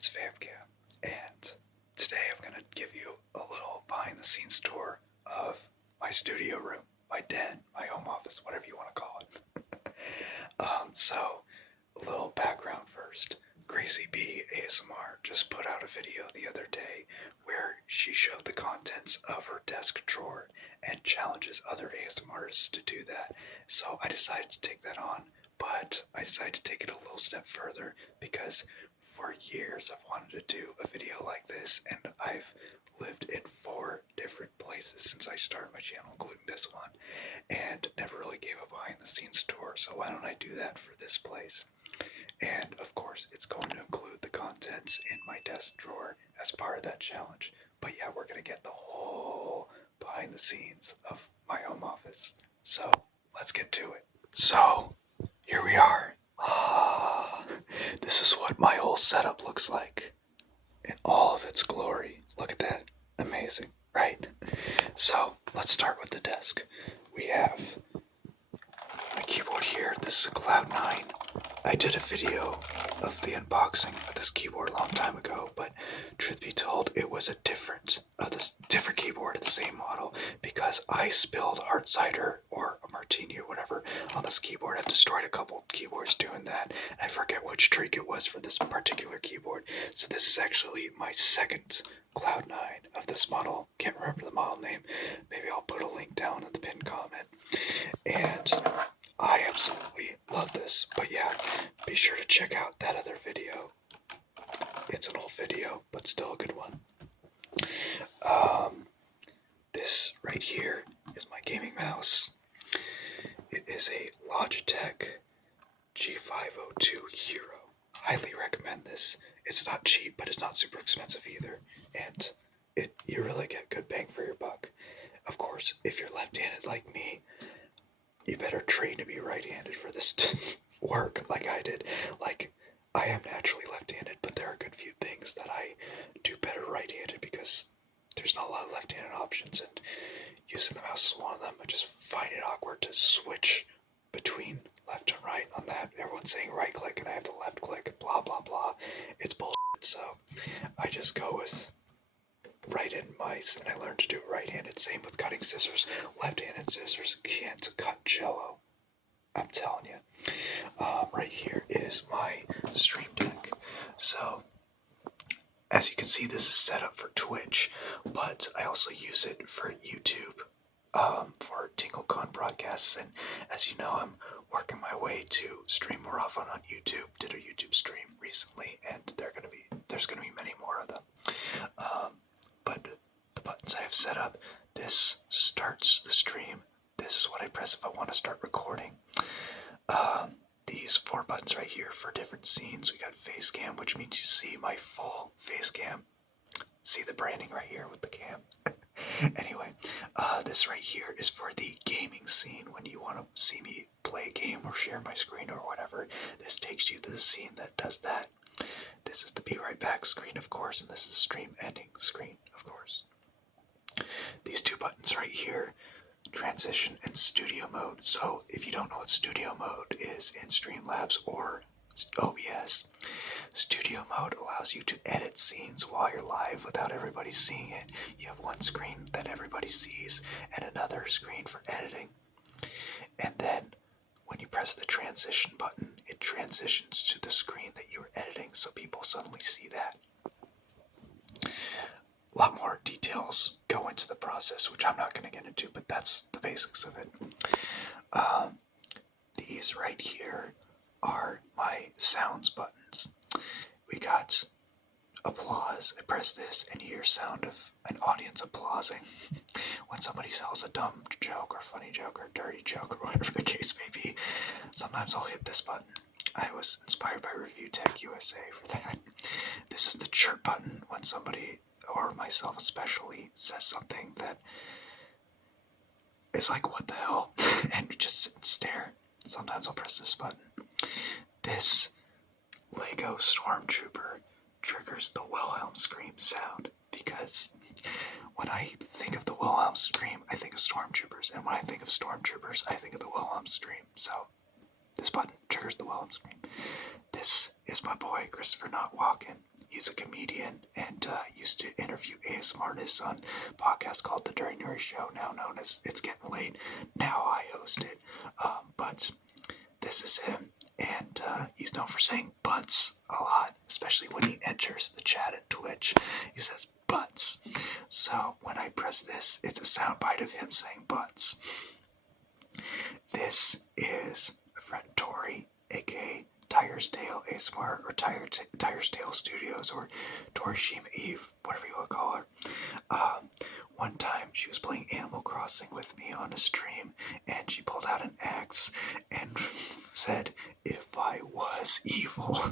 it's FamKam, and today I'm going to give you a little behind the scenes tour of my studio room, my den, my home office, whatever you want to call it. So, a little background first. Gracie B ASMR just put out a video the other day where she showed the contents of her desk drawer and challenges other ASMRtists to do that. So I decided to take that on, but I decided to take it a little step further because for years I've wanted to do a video like this, and I've lived in 4 different places since I started my channel, including this one, and never really gave a behind the scenes tour, so why don't I do that for this place? And of course, it's going to include the contents in my desk drawer as part of that challenge. But yeah, we're going to get the whole behind the scenes of my home office. So let's get to it. So here we are. This is what my whole setup looks like in all of its glory. Look at that. Amazing, right? So let's start with the desk. We have my keyboard here. This is a Cloud9. I did a video of the unboxing of this keyboard a long time ago, but truth be told, it was a different keyboard of the same model because I spilled hard cider or a martini or whatever on this keyboard. I've destroyed a couple keyboards doing that, and I forget which trick it was for this particular keyboard. So this is actually my second Cloud9 of this model. Can't remember the model name. Maybe I'll put a link down in the pinned comment. And I absolutely love this. But yeah, be sure to check out that other video. It's an old video, but still a good one. This right here is my gaming mouse. It is a Logitech G502 Hero. Highly recommend this. It's not cheap, but it's not super expensive either. And you really get good bang for your buck. Of course, if you're left-handed like me, you better train to be right-handed for this to work like I did. Like, I am naturally left-handed, but there are a good few things that I do better right-handed because there's not a lot of left-handed options, and using the mouse is one of them. I just find it awkward to switch between left and right on that. Everyone's saying right click and I have to left click, blah blah blah. It's bullshit, so I just go with right-handed mice, and I learned to do it right-handed. Same with cutting scissors. Left-handed scissors can't cut jello. I'm telling you. Right here is my stream deck. So, as you can see, this is set up for Twitch, but I also use it for YouTube, for TingleCon broadcasts. And as you know, I'm working my way to stream more often on YouTube. Did a YouTube stream recently, and there's gonna be many more of them. But the buttons I have set up, this starts the stream. This is what I press if I want to start recording. These 4 buttons right here for different scenes. We got face cam, which means you see my full face cam. See the branding right here with the cam. Anyway, this right here is for the gaming scene. When you want to see me play a game or share my screen or whatever, this takes you to the scene that does that. This is the be right back screen, of course, and this is the stream ending screen, of course. These 2 buttons right here, transition and studio mode. So if you don't know what studio mode is in Streamlabs or OBS, studio mode allows you to edit scenes while you're live without everybody seeing it. You have one screen that everybody sees and another screen for editing. And then when you press the transition button, it transitions to the screen that you're editing, so people suddenly see that. A lot more details go into the process, which I'm not going to get into, but that's the basics of it. These right here are my sounds buttons. We got applause. I press this and you hear sound of an audience applauding when somebody tells a dumb joke or funny joke or dirty joke or whatever the case may be. Sometimes I'll hit this button. I was inspired by Review Tech USA for that. This is the chirp button when somebody, or myself especially, says something that is like, what the hell? And we just sit and stare. Sometimes I'll press this button. This Lego Stormtrooper triggers the Wilhelm scream sound because when I think of the Wilhelm scream, I think of Stormtroopers, and when I think of Stormtroopers, I think of the Wilhelm scream. So this button triggers the Wilhelm scream. This is my boy Christopher Not Walken. He's a comedian and used to interview ASMRtists on a podcast called The Dirty Nuri Show, now known as It's Getting Late. Now I host it. But this is him, and he's known for saying butts a lot, especially when he enters the chat at Twitch. He says butts. So when I press this, it's a soundbite of him saying butts. This is my friend Tori, aka Tiger's Tail ASMR, or Tiger's Tail Studios, or Torishima Eve, whatever you want to call her. One time she was playing Animal Crossing with me on a stream, and she pulled out an axe and said, "If I was evil,"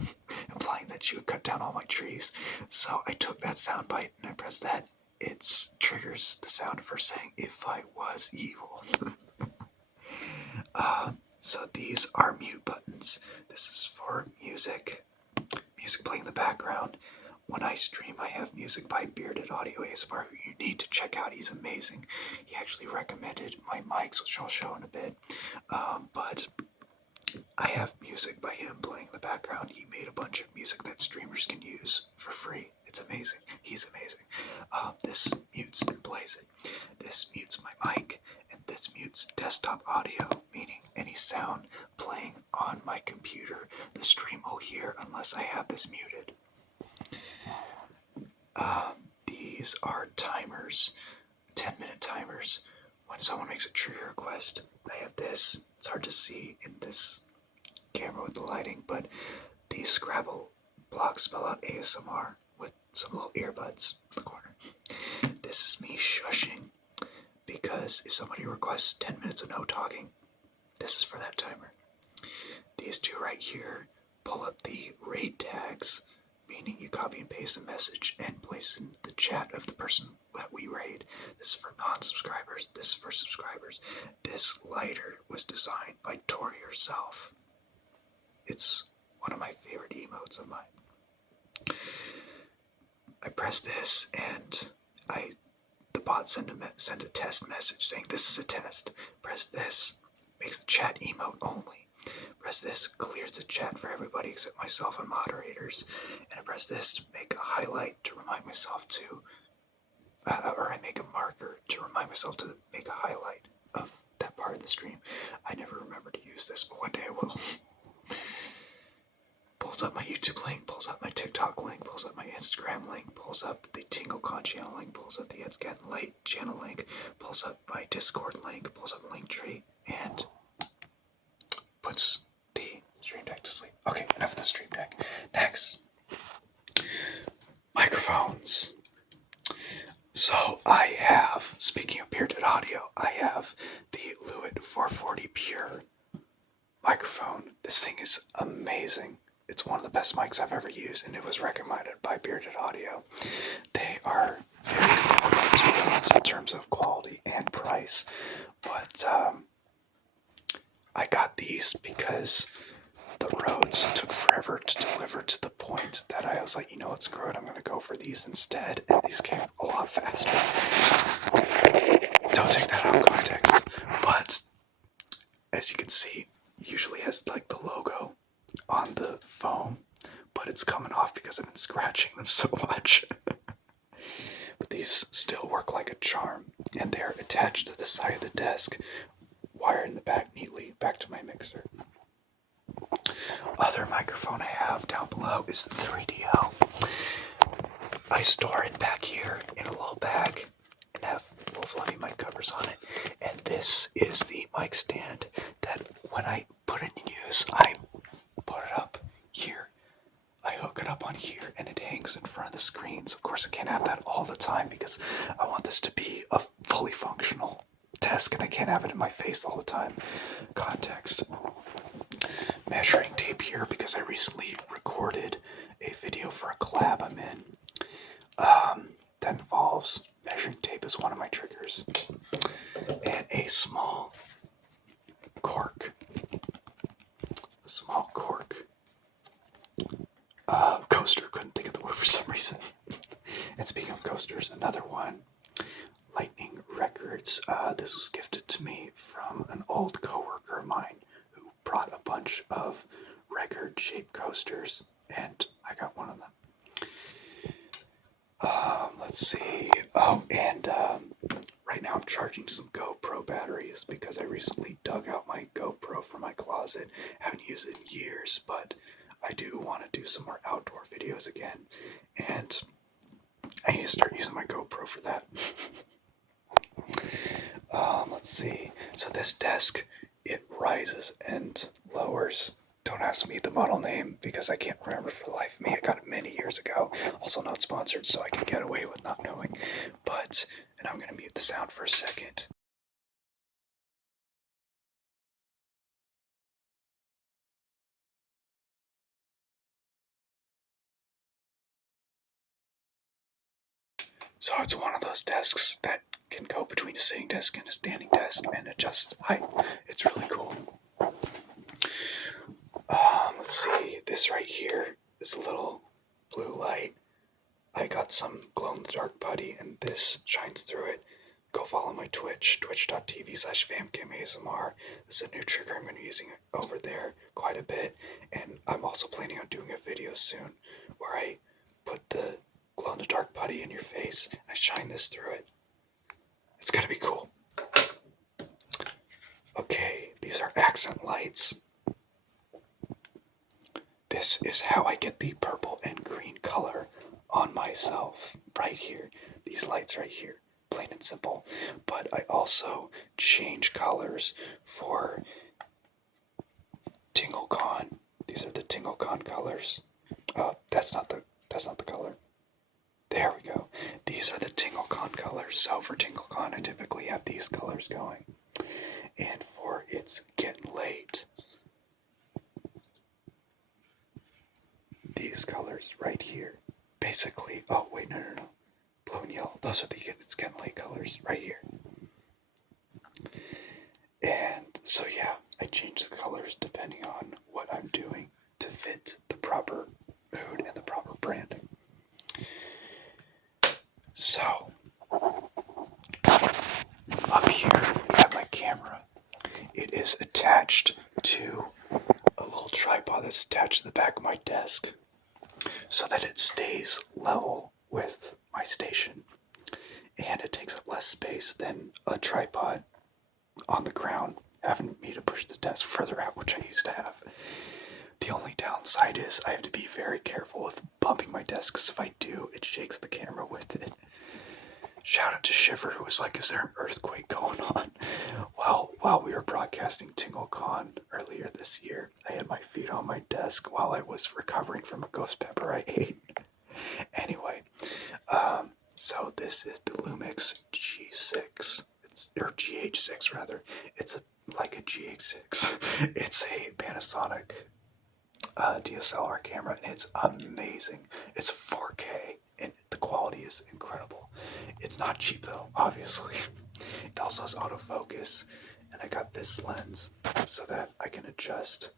implying that she would cut down all my trees. So I took that soundbite and I pressed that. It triggers the sound of her saying, "If I was evil." So these are mute buttons. This is for music playing in the background. When I stream, I have music by Bearded Audio ASMR, who you need to check out. He's amazing. He actually recommended my mics, which I'll show in a bit. But I have music by him playing in the background. He made a bunch of music that streamers can use for free. It's amazing. He's amazing. This mutes and plays it. This mutes my mic, and this mutes desktop audio, meaning any sound playing on my computer, the stream will hear unless I have this muted. These are timers, 10-minute timers. When someone makes a trigger request, I have this. It's hard to see in this camera with the lighting, but these Scrabble blocks spell out ASMR with some little earbuds in the corner. This is me shushing, because if somebody requests 10 minutes of no talking, this is for that timer. These two right here pull up the raid tags, meaning you copy and paste a message and place in the chat of the person that we raid. This is for non-subscribers. This is for subscribers. This lighter was designed by Tori herself. It's one of my favorite emotes of mine. I press this, and the bot sends a test message saying this is a test. Press this, makes the chat emote only. Press this, clears the chat for everybody except myself and moderators. And I press this to make a highlight to remind myself to, or I make a marker to remind myself to make a highlight of that part of the stream. I never remember to use this, but one day I will. Pulls up my YouTube link, pulls up my TikTok link, pulls up my Instagram link, pulls up the TingleCon channel link, pulls up the It's Getting Late channel link, pulls up my Discord link, pulls up a Linktree, and puts the Stream Deck to sleep. Okay, enough of the Stream Deck. Next, microphones. So I have, speaking of Bearded Audio, I have the Lewitt 440 Pure microphone. This thing is amazing. It's one of the best mics I've ever used, and it was recommended by Bearded Audio. They are very comparable to Rhodes in terms of quality and price, but I got these because the Rhodes took forever to deliver, to the point that I was like, you know what, screw it, I'm going to go for these instead, and these came a lot faster. Don't take that out of context, but as you can see, usually has like the logo on the foam, but it's coming off because I've been scratching them so much. But these still work like a charm, and they're attached to the side of the desk, wired in the back neatly back to my mixer. Other microphone I have down below is the 3DO. I store it back here in a little bag and have little fluffy mic covers on it. And this is the mic stand that when I put it in use, I put it up here. I hook it up on here and it hangs in front of the screens. Of course, I can't have that all the time because I want this to be a fully functional desk and I can't have it in my face all the time. Context. Measuring tape here because I recently recorded a video for a collab I'm in. That involves measuring tape as one of my triggers. And a small cork. Coaster. Couldn't think of the word for some reason. And speaking of coasters, another one. Lightning Records. This was gifted to me from an old coworker of mine who brought a bunch of record-shaped coasters, and I got one of them. Let's see. Oh, and right now I'm charging some GoPro batteries because I recently dug out my GoPro from my closet. Haven't used it in years, but I do want to do some more outdoor videos again, and I need to start using my GoPro for that. Let's see. So this desk, it rises and lowers. Don't ask me the model name because I can't remember for the life of me. I got it many years ago. Also not sponsored, so I can get away with not knowing. But, and I'm going to mute the sound for a second. So it's one of those desks that can go between a sitting desk and a standing desk and adjust height. It's really cool. Let's see, this right here, this little blue light. I got some glow-in-the-dark putty, and this shines through it. Go follow my Twitch, twitch.tv/FamKamians. This is a new trigger. I'm going to be using it over there quite a bit, and I'm also planning on doing a video soon where I put the glow-in-the-dark putty in your face and I shine this through it. It's going to be cool. Okay, these are accent lights. This is how I get the purple and green color on myself right here. These lights right here, plain and simple. But I also change colors for TingleCon. These are the TingleCon colors. That's not the color. There we go. These are the TingleCon colors. So for TingleCon, I typically have these colors going. And for It's Getting Late, these colors right here. Basically, oh wait, no. Blue and yellow. Those are the It's Getting Late colors right here. And so yeah, I change the colors depending on what I'm doing to fit the proper mood and the proper branding. So, up here we have my camera. It is attached to a little tripod that's attached to the back of my desk so that it stays level with my station. And it takes up less space than a tripod on the ground, having me to push the desk further out, which I used to have. The only downside is I have to be very careful with bumping my desk, because if I do, it shakes the camera with it. Shout out to Shiver, who was like, is there an earthquake going on? While we were broadcasting TingleCon earlier this year, I had my feet on my desk while I was recovering from a ghost pepper I ate. Anyway, so this is the Lumix G6, or GH6 rather. It's like a GH6. It's a Panasonic DSLR camera, and it's amazing. It's 4K, and the quality is incredible. It's not cheap though, obviously. It also has autofocus, and I got this lens so that I can adjust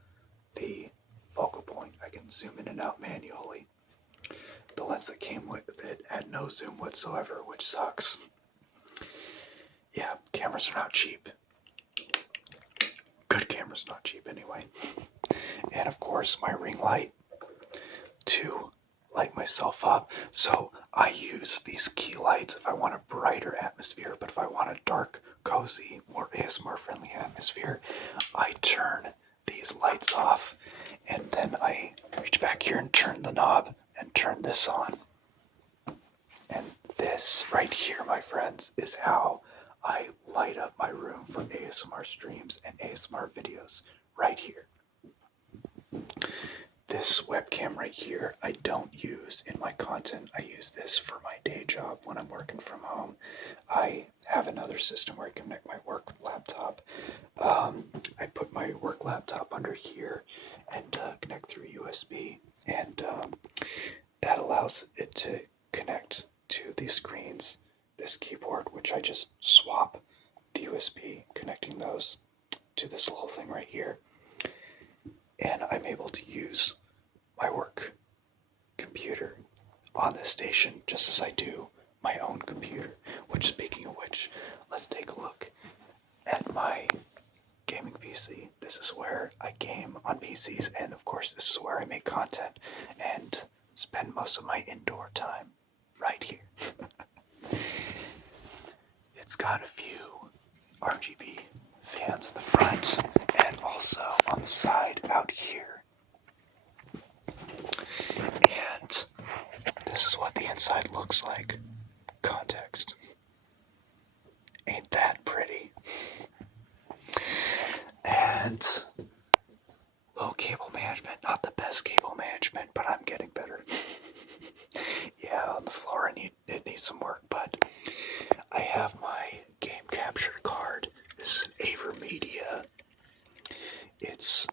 the focal point. I can zoom in and out manually. The lens that came with it had no zoom whatsoever, which sucks. Yeah, cameras are not cheap. Good cameras not cheap anyway. And of course my ring light to light myself up. So I use these key lights if I want a brighter atmosphere, but if I want a dark, cozy, more ASMR friendly atmosphere, I turn these lights off, and then I reach back here and turn the knob and turn this on. And this right here, my friends, is how I light up my room for ASMR streams and ASMR videos right here. This webcam right here, I don't use in my content. I use this for my day job when I'm working from home. I have another system where I connect my work laptop. I put my work laptop under here and connect through USB, and that allows it to connect to these screens, this keyboard, which I just swap the USB, connecting those to this little thing right here. And I'm able to use my work computer on this station just as I do my own computer. Which, speaking of which, let's take a look at my gaming PC. This is where I game on PCs, and of course this is where I make content and spend most of my indoor time. right here. It's got a few RGB fans in the front and also on the side out here. And this is what the inside looks like. Context. Ain't that pretty? And low cable management, not the best cable management, but I'm getting better. Yeah, on the floor it needs some work, but I have my game capture card. This is an AverMedia. It's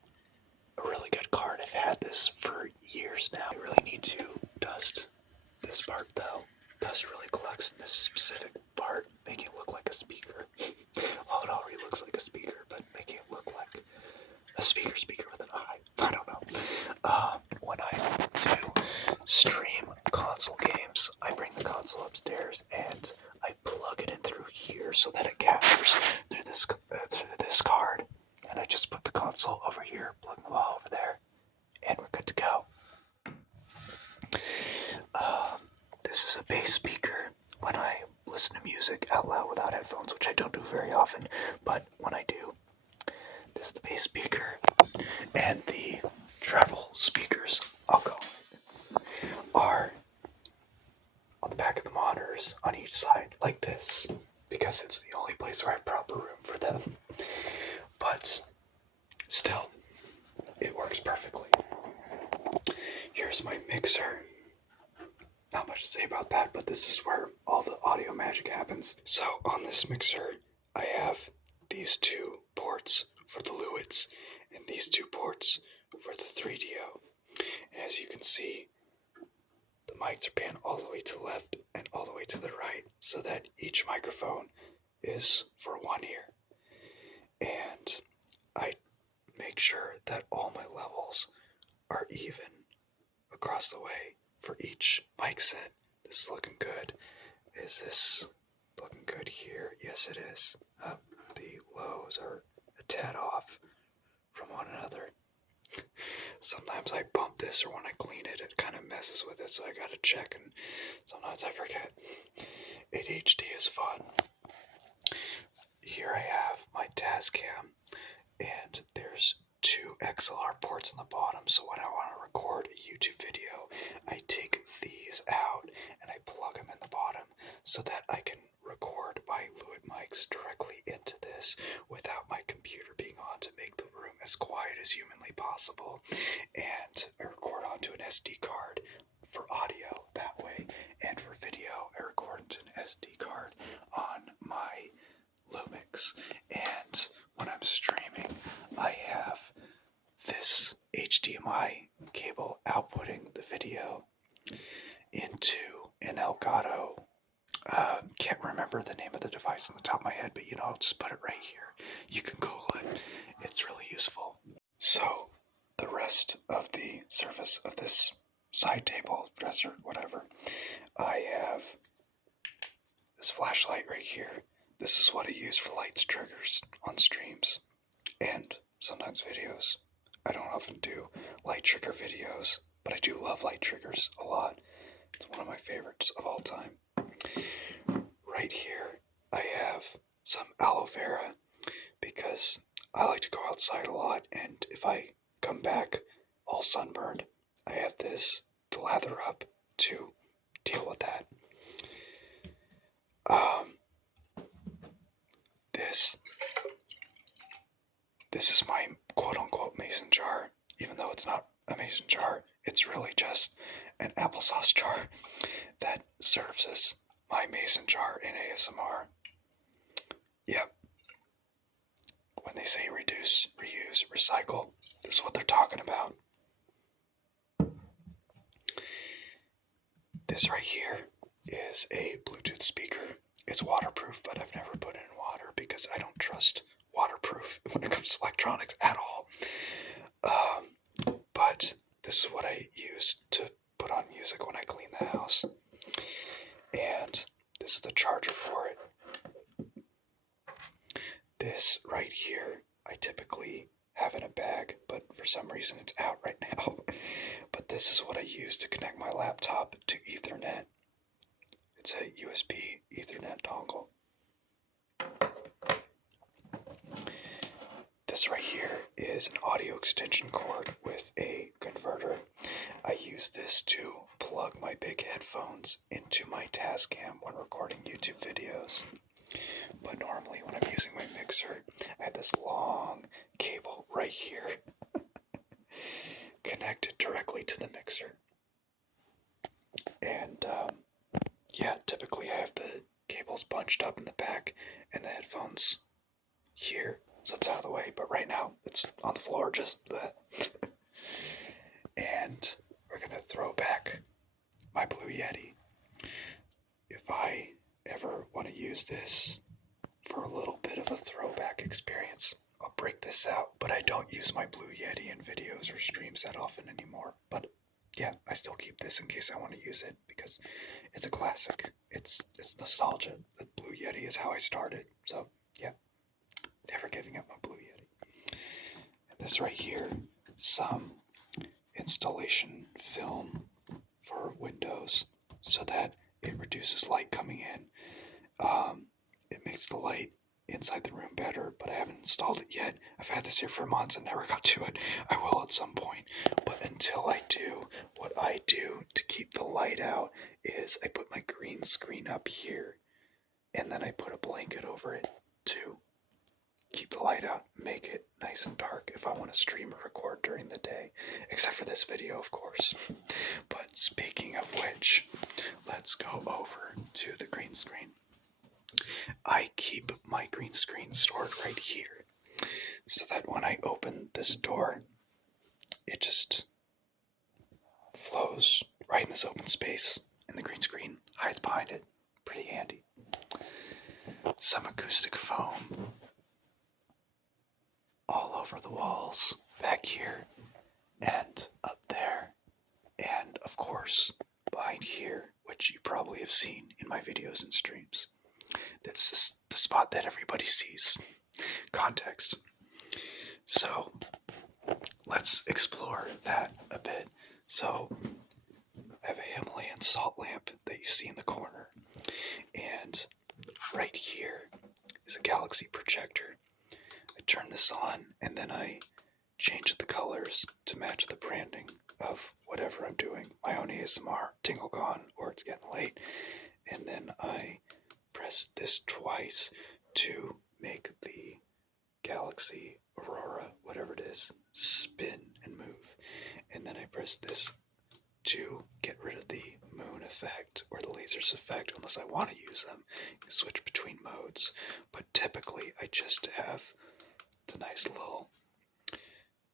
a really good card. I've had this for years now. I really need to dust this part though. Dust really collects in this specific part, making it look like a speaker. Well, it already looks like a speaker, but making it look like a speaker with an eye. I don't know. When I do stream console games, I bring the console upstairs and I plug it in through here so that it captures through this card. And I just put the console over here, plug them all over there, and we're good to go. This is a bass speaker. When I listen to music out loud without headphones, which I don't do very often, but when I do, this is the bass speaker. And the treble speakers, I'll call it, are on the back of the monitors on each side, like this, because it's the only place where I have proper room for them. But still, it works perfectly. Here's my mixer. Not much to say about that, but this is where all the audio magic happens. So on this mixer, I have these two ports for the Lewids and these two ports for the 3DO. And as you can see, the mics are panned all the way to the left and all the way to the right so that each microphone is for one ear. And I make sure that all my levels are even across the way for each mic set. This is looking good. Is this looking good here? Yes, it is. The lows are a tad off from one another. Sometimes I bump this, or when I clean it, it kind of messes with it, so I gotta check, and sometimes I forget. 8HD is fun. Here I have my Tascam, and there's two XLR ports on the bottom, so when I want to record a YouTube video, I take these out and I plug them in the bottom so that I can record my Lewid mics directly into this without my computer being on, to make the room as quiet as humanly possible. And I record onto an SD card for audio that way, and for video I record into an SD card on my Lumix. And when I'm streaming, I have this HDMI cable outputting the video into an Elgato. Can't remember the name of the device on the top of my head, but I'll just put it right here. You can Google it. It's really useful. So, the rest of the surface of this side table, dresser, whatever, I have this flashlight right here. This is what I use for lights triggers on streams and sometimes videos. I don't often do light trigger videos, but I do love light triggers a lot. It's one of my favorites of all time. Right here, I have some aloe vera because I like to go outside a lot, and if I come back all sunburned, I have this to lather up to deal with that. This is my quote-unquote mason jar, even though it's not a mason jar. It's really just an applesauce jar that serves as my mason jar in ASMR. Yep. When they say reduce, reuse, recycle, this is what they're talking about. This right here is a Bluetooth speaker. It's waterproof, but I've never put it in water because I don't trust waterproof when it comes to electronics at all. But this is what I use to put on music when I clean the house. And this is the charger for it. This right here, I typically have in a bag, but for some reason it's out right now. But this is what I use to connect my laptop to Ethernet it's a USB Ethernet dongle. This right here is an audio extension cord with a converter. I use this to plug my big headphones into my Tascam when recording YouTube videos. But normally when I'm using my mixer, I have this long cable right here connected directly to the mixer. And yeah, typically I have the cables bunched up in the back and the headphones here, so it's out of the way. But right now it's on the floor, just that. And we're gonna throw back my Blue Yeti. If I ever want to use this for a little bit of a throwback experience, I'll break this out. But I don't use my Blue Yeti in videos or streams that often anymore. But yeah, I still keep this in case I want to use it because it's a classic. It's nostalgia. The Blue Yeti is how I started. So yeah, never giving up my Blue Yeti. And this right here, some installation film for Windows so that it reduces light coming in. It makes the light inside the room better, but I haven't installed it yet. I've had this here for months and never got to it. I will at some point, but until I do, what I do to keep the light out is I put my green screen up here, and then I put a blanket over it to keep the light out, make it nice and dark if I want to stream or record during the day, except for this video, of course. But speaking of which, let's go over to the green screen. I keep my green screen stored right here so that when I open this door, it just flows right in this open space and the green screen hides behind it. Pretty handy. Some acoustic foam all over the walls, back here and up there, and of course behind here, which you probably have seen in my videos and streams. This is the spot that everybody sees. Context. So let's explore that a bit. So I have a Himalayan salt lamp that you see in the corner, and right here is a galaxy projector. I turn this on and then I change the colors to match the branding of whatever I'm doing. My own ASMR, Tingle Gone, or It's Getting Late. And then I press this twice to make the galaxy, aurora, whatever it is, spin and move. And then I press this to get rid of the moon effect or the lasers effect, unless I want to use them. You can switch between modes, but typically I just have the nice little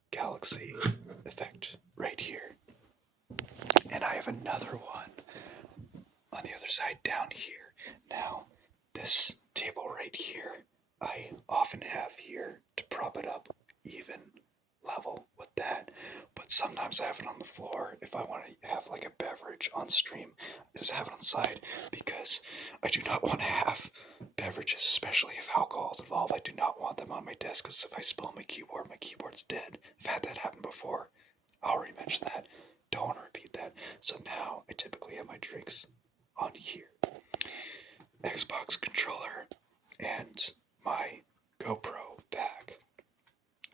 galaxy effect right here. And I have another one on the other side down here. Now, this table right here, I often have here to prop it up even level with that, but sometimes I have it on the floor if I want to have like a beverage on stream. I just have it on the side because I do not want to have beverages, especially if alcohol is involved. I do not want them on my desk because if I spill on my keyboard's dead. I've had that happen before. I already mentioned that. Don't want to repeat that. So now I typically have my drinks on here. Xbox controller and my GoPro bag.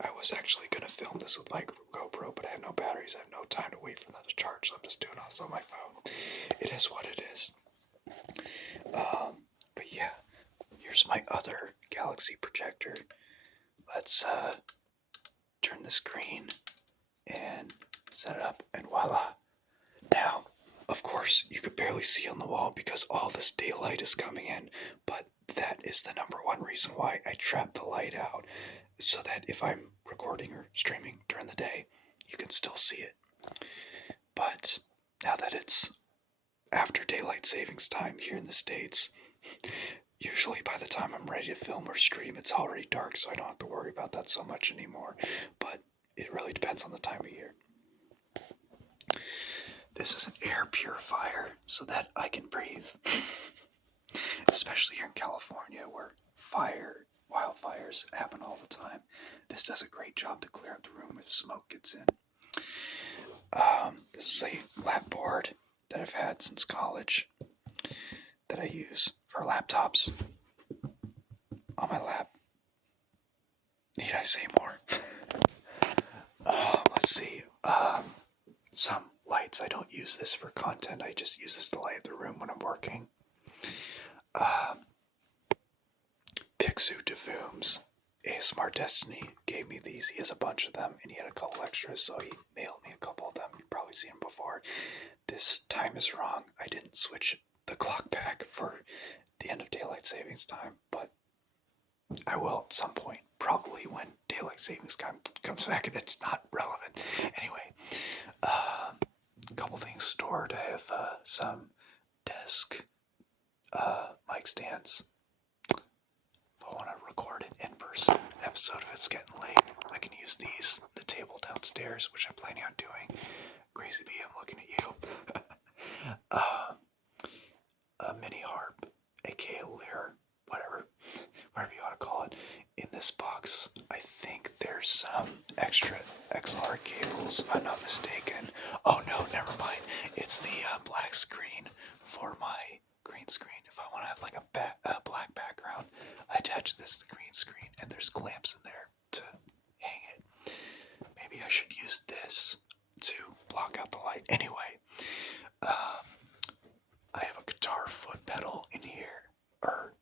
I was actually going to film this with my GoPro, but I have no batteries. I have no time to wait for them to charge, so I'm just doing this on my phone. It is what it is. But yeah, here's my other galaxy projector. Let's turn the screen and set it up, and voila. Now, of course, you could barely see on the wall because all this daylight is coming in, but that is the number one reason why I trap the light out, so that if I'm recording or streaming during the day, you can still see it. But now that it's after daylight savings time here in the States, usually by the time I'm ready to film or stream, it's already dark, so I don't have to worry about that so much anymore. But it really depends on the time of year. This is an air purifier so that I can breathe. Especially here in California where wildfires happen all the time. This does a great job to clear out the room if smoke gets in. This is a lap board that I've had since college. that I use for laptops on my lap. Need I say more? Let's see. Some lights, I don't use this for content. I just use this to light the room when I'm working. Pixu DeVooms, ASMR Destiny, gave me these. He has a bunch of them, and he had a couple extras, so he mailed me a couple of them. You've probably seen them before. This time is wrong. I didn't switch the clock back for the end of daylight savings time, but I will at some point, probably when daylight savings time comes back, and it's not relevant. Anyway, a couple things stored. I have some desk mic stands. If I want to record an in-person episode, if it's getting late, I can use these. The table downstairs, which I'm planning on doing. Gracie B, I'm looking at you. A mini harp, aka lyre, whatever you want to call it. In this box, I think there's some extra XLR cables, if I'm not mistaken. Oh no, never mind. It's the black screen for my green screen. If I want to have like a black background, I attach this to the green screen, and there's clamps in there to hang it. Maybe I should use this to block out the light. Anyway, I have a guitar foot pedal in here, or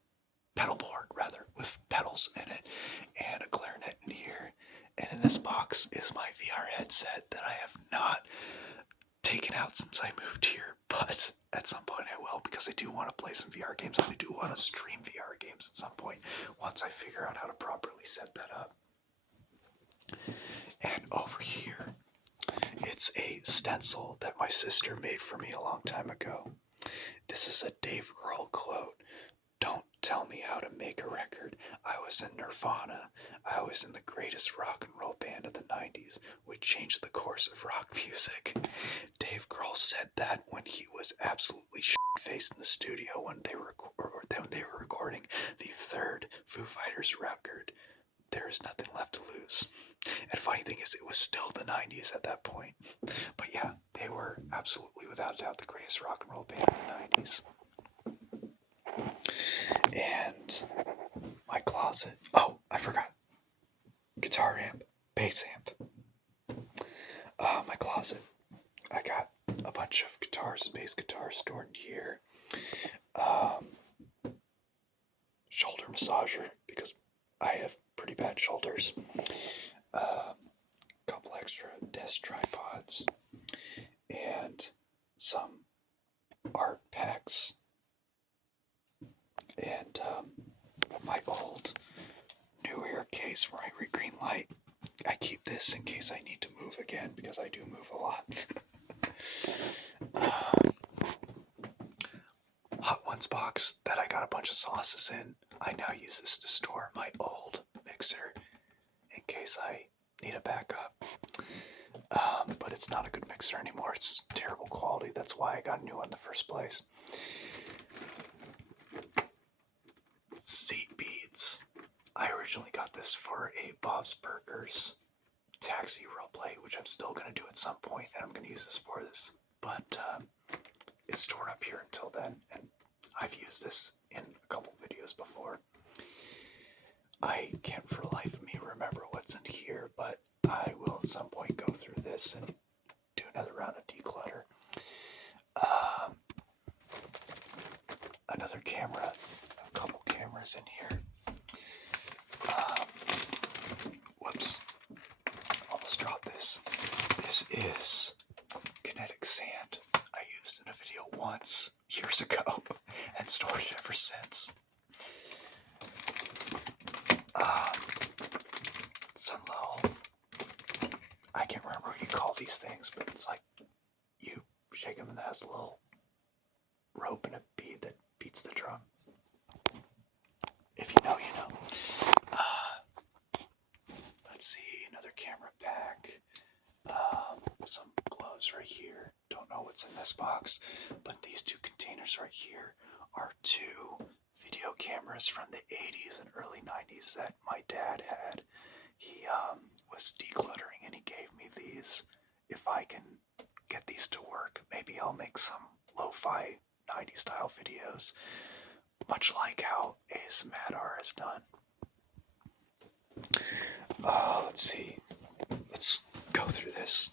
pedal board rather, with pedals in it, and a clarinet in here. And in this box is my VR headset that I have not taken out since I moved here, but at some point I will, because I do want to play some VR games, and I do want to stream VR games at some point once I figure out how to properly set that up. And over here, it's a stencil that my sister made for me a long time ago. This is a Dave Grohl quote. Don't tell me how to make a record. I was in Nirvana. I was in the greatest rock and roll band of the 90s, which changed the course of rock music. Dave Grohl said that when he was absolutely shit-faced in the studio when they were recording the third Foo Fighters record, There Is Nothing Left to Lose. And funny thing is, it was still the 90s at that point. But yeah, they were absolutely, without a doubt, the greatest rock and roll band of the 90s. And my closet. Oh, I forgot. Guitar amp, bass amp. My closet. I got a bunch of guitars and bass guitars stored in here. Shoulder massager, because I have pretty bad shoulders. Couple extra desk tripods. And some art packs. And my old new air case for my green light. I keep this in case I need to move again, because I do move a lot. Hot Ones box that I got a bunch of sauces in. I now use this to store my old mixer in case I need a backup. But it's not a good mixer anymore. It's terrible quality. That's why I got a new one in the first place. Seat beads. I originally got this for a Bob's Burgers taxi roleplay, which I'm still going to do at some point, and I'm going to use this for this. But it's stored up here until then, and I've used this in a couple videos before. I can't for the life of me remember what's in here, but I will at some point go through this and do another round of declutter. Another camera, a couple cameras in here. Whoops, almost dropped this. This is kinetic sand I used in a video once, years ago, and stored it ever since. Some little, I can't remember what you call these things, but it's like you shake them and it has a little rope and a bead that beats the drum. If you know, you know. Let's see, another camera pack. Some gloves right here. Don't know what's in this box, but these two containers right here are two video cameras from the 80s and early 90s that my dad had. He was decluttering and he gave me these. If I can get these to work, maybe I'll make some lo-fi 90s style videos, much like how ASMRtists has done. Let's see. Let's go through this.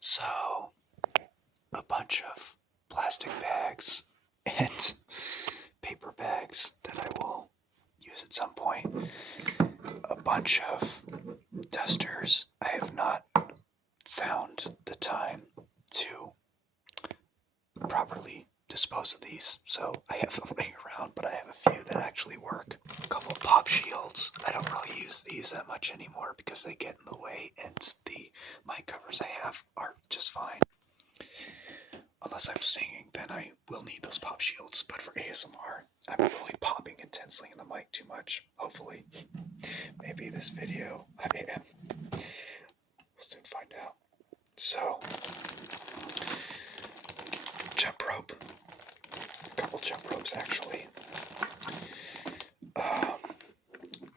So, a bunch of plastic bags and paper bags that I will use at some point. A bunch of dusters. I have not found the time to properly dispose of these, so I have them laying around, but I have a few that actually work. A couple pop shields. I don't really use these that much anymore because they get in the way, and the mic covers I have are just fine. Unless I'm singing, then I will need those pop shields, but for ASMR, I'm not really popping intensely in the mic too much, hopefully. Maybe this video, I am. We'll soon find out. So, jump rope. A couple jump ropes, actually.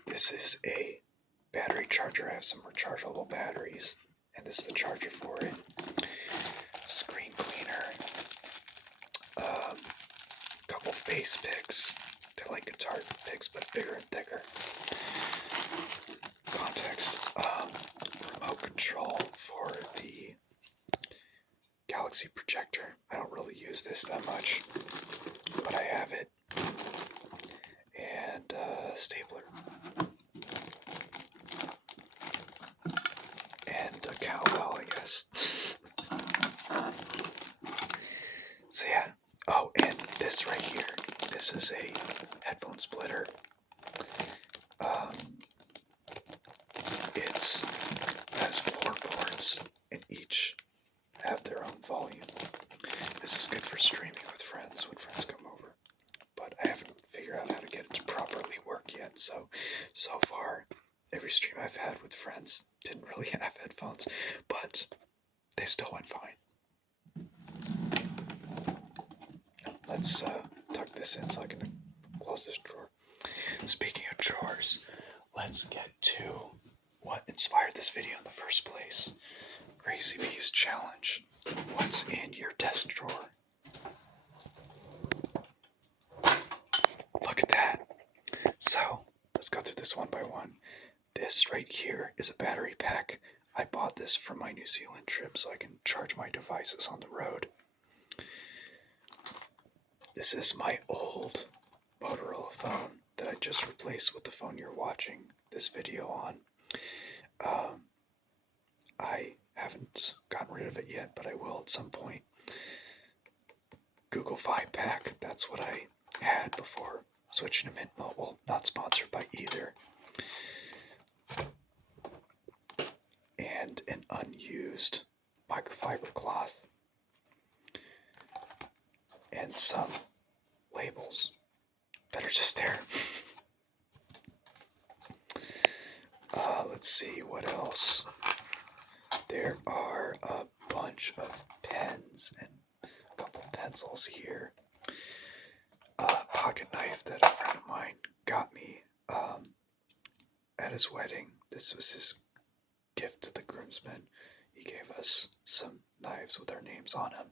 This is a battery charger. I have some rechargeable batteries, and this is the charger for it. Screen cleaner. Couple bass picks. They're like guitar picks, but bigger and thicker. Context. Remote control for the Galaxy projector. I don't really use this that much, but I have it. And stapler. And a cowbell, I guess. So yeah. Oh, and this right here. This is a headphone splitter. It has 4 ports, and each have their own volume. This is good for streaming with friends when friends come over, but I haven't figured out how to get it to properly work yet. So far, every stream I've had with friends didn't really have headphones, but they still went fine. Let's tuck this in so I can close this drawer. Speaking of drawers, let's get to what inspired this video in the first place. Gracie B's challenge. What's in your desk drawer? Look at that. So, let's go through this one by one. This right here is a battery pack. I bought this for my New Zealand trip so I can charge my devices on the road. This is my old Motorola phone that I just replaced with the phone you're watching this video on. I haven't gotten rid of it yet, but I will at some point. Google Fi Pack, that's what I had before switching to Mint Mobile. Not sponsored by either. And an unused microfiber cloth. And some labels that are just there. Let's see what else. There are a bunch of pens and a couple pencils here. A pocket knife that a friend of mine got me at his wedding. This was his gift to the groomsmen. He gave us some knives with our names on them.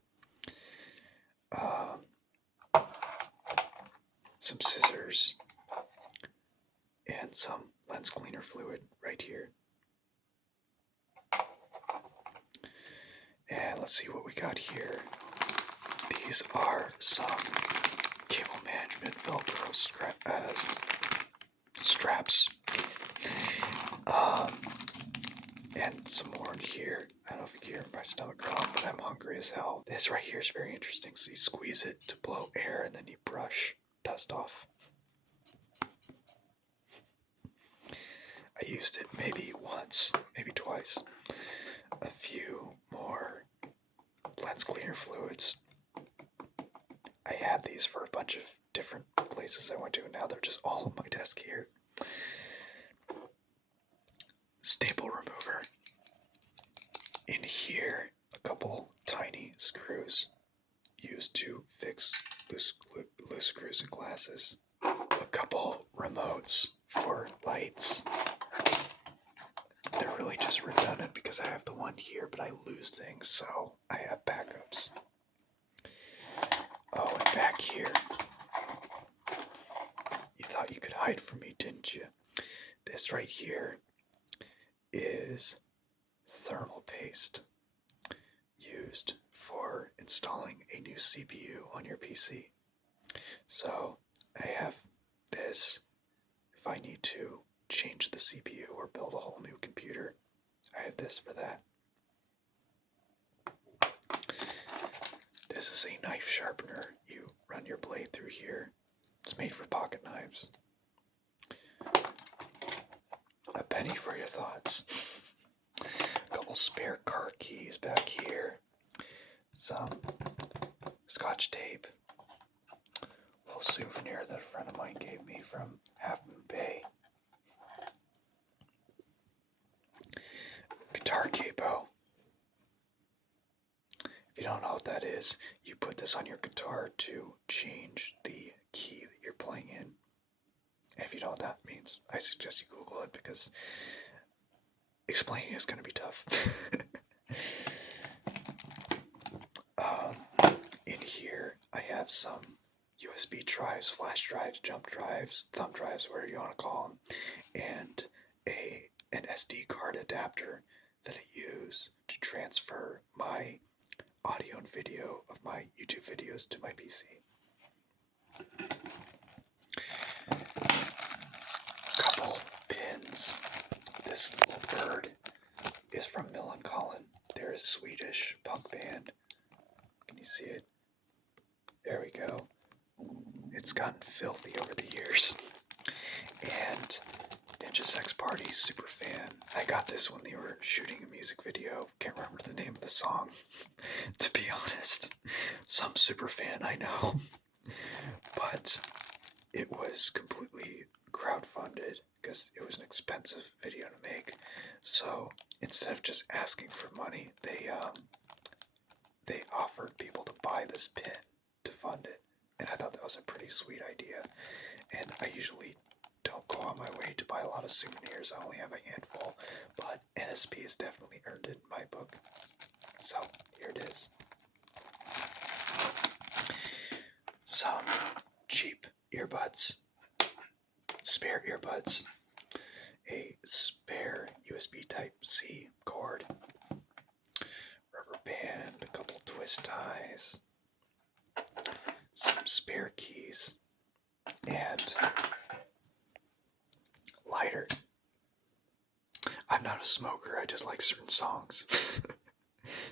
Some scissors, and some lens cleaner fluid right here. And let's see what we got here. These are some cable management Velcro straps. And some more in here. I don't know if you can hear my stomach growling, but I'm hungry as hell. This right here is very interesting. So you squeeze it to blow air, and then you brush dust off. I used it maybe once, maybe twice. A few more lens cleaner fluids. I had these for a bunch of different places I went to, and now they're just all on my desk here. Staple remover. In here, a couple tiny screws used to fix loose screws in glasses. A couple remotes for lights. They're really just redundant because I have the one here, but I lose things, so I have backups. back here. You thought you could hide from me, didn't you? This right here is thermal paste used for installing a new CPU on your PC. So I have this if I need to change the CPU or build a whole new computer. I have this for that. This is a knife sharpener. You run your blade through here. It's made for pocket knives. A penny for your thoughts. A couple spare car keys back here. Some Scotch tape. A little souvenir that a friend of mine gave me from Half Moon Bay. Guitar capo. If you don't know what that is, you put this on your guitar to change the key that you're playing in. And if you know what that means, I suggest you Google it because explaining is going to be tough. In here, I have some USB drives, flash drives, jump drives, thumb drives, whatever you want to call them, and an SD card adapter that I use to transfer my audio and video of my YouTube videos to my PC. A couple pins. This little bird is from Millencolin. They're a Swedish punk band. Can you see it? There we go. It's gotten filthy over the years. And Ninja Sex Party, super fan. I got this when they were shooting a music video. Can't remember the name of the song, to be honest. Some super fan, I know. But it was completely crowdfunded because it was an expensive video to make. So instead of just asking for money, they offered people to buy this pin to fund it. And I thought that was a pretty sweet idea. And I usually don't go on my way to buy a lot of souvenirs. I only have a handful. But NSP has definitely earned it in my book. So here it is. Some cheap earbuds. Spare earbuds. A spare USB Type-C cord. Rubber band. A couple twist ties. Some spare keys. And lighter. I'm not a smoker, I just like certain songs.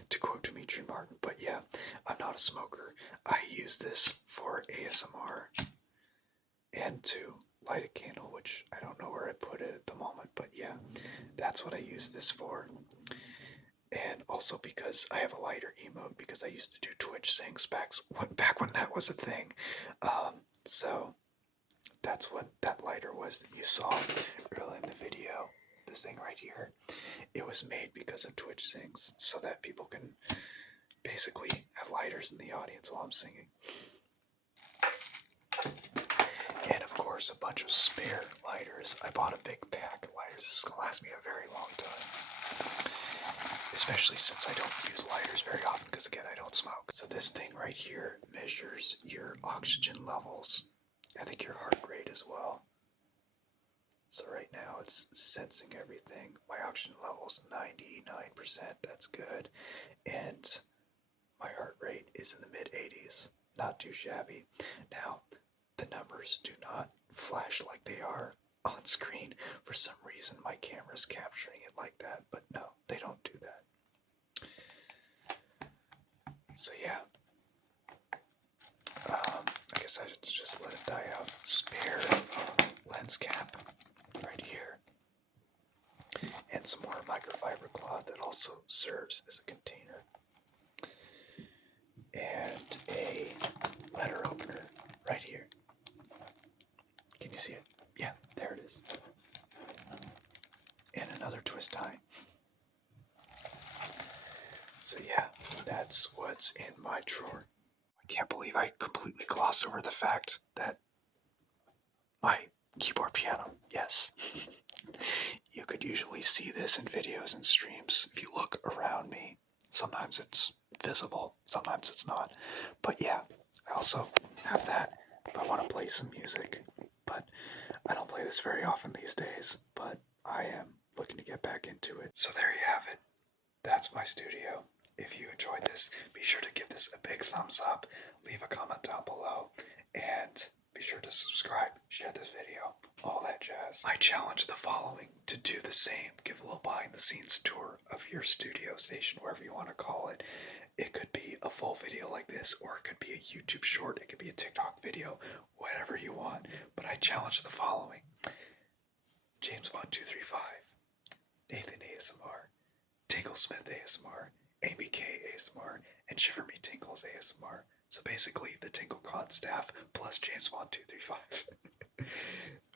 To quote Dimitri Martin, but yeah, I'm not a smoker. I use this for ASMR and to light a candle, which I don't know where I put it at the moment, but yeah, that's what I use this for. And also because I have a lighter emote, because I used to do Twitch sings back when that was a thing. So that's what that lighter was that you saw early in the video. This thing right here. It was made because of Twitch sings, so that people can basically have lighters in the audience while I'm singing. And of course, a bunch of spare lighters. I bought a big pack of lighters. This is going to last me a very long time. Especially since I don't use lighters very often, because again, I don't smoke. So this thing right here measures your oxygen levels. I think your heart rate as well. So right now it's sensing everything. My oxygen level's 99%, that's good. And my heart rate is in the mid-80s, not too shabby. Now, the numbers do not flash like they are on screen. For some reason, my camera's capturing it like that, but no, they don't do that. So yeah, I guess I should just let it die out. Spare lens cap right here. And some more microfiber cloth that also serves as a container. And a letter opener right here. Can you see it? Yeah, there it is. And another twist tie. So yeah, that's what's in my drawer. I can't believe I completely glossed over the fact that my keyboard piano, yes. You could usually see this in videos and streams. If you look around me, sometimes it's visible, sometimes it's not. But yeah, I also have some music, but I don't play this very often these days, but I am looking to get back into it. So there you have it. That's my studio. If you enjoyed this, be sure to give this a big thumbs up, leave a comment down below, and be sure to subscribe, share this video, all that jazz. I challenge the following to do the same. Give a little behind the scenes tour of your studio station, wherever you want to call it. It could be a full video like this, or it could be a YouTube short, it could be a TikTok video, whatever you want. But I challenge the following: James1235, Nathan ASMR, Tinglesmith ASMR, Amy K ASMR, and Shiver Me Tingles ASMR. So basically the TingleCon staff plus James1235.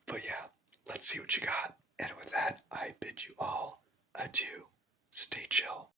But yeah, let's see what you got. And with that, I bid you all adieu. Stay chill.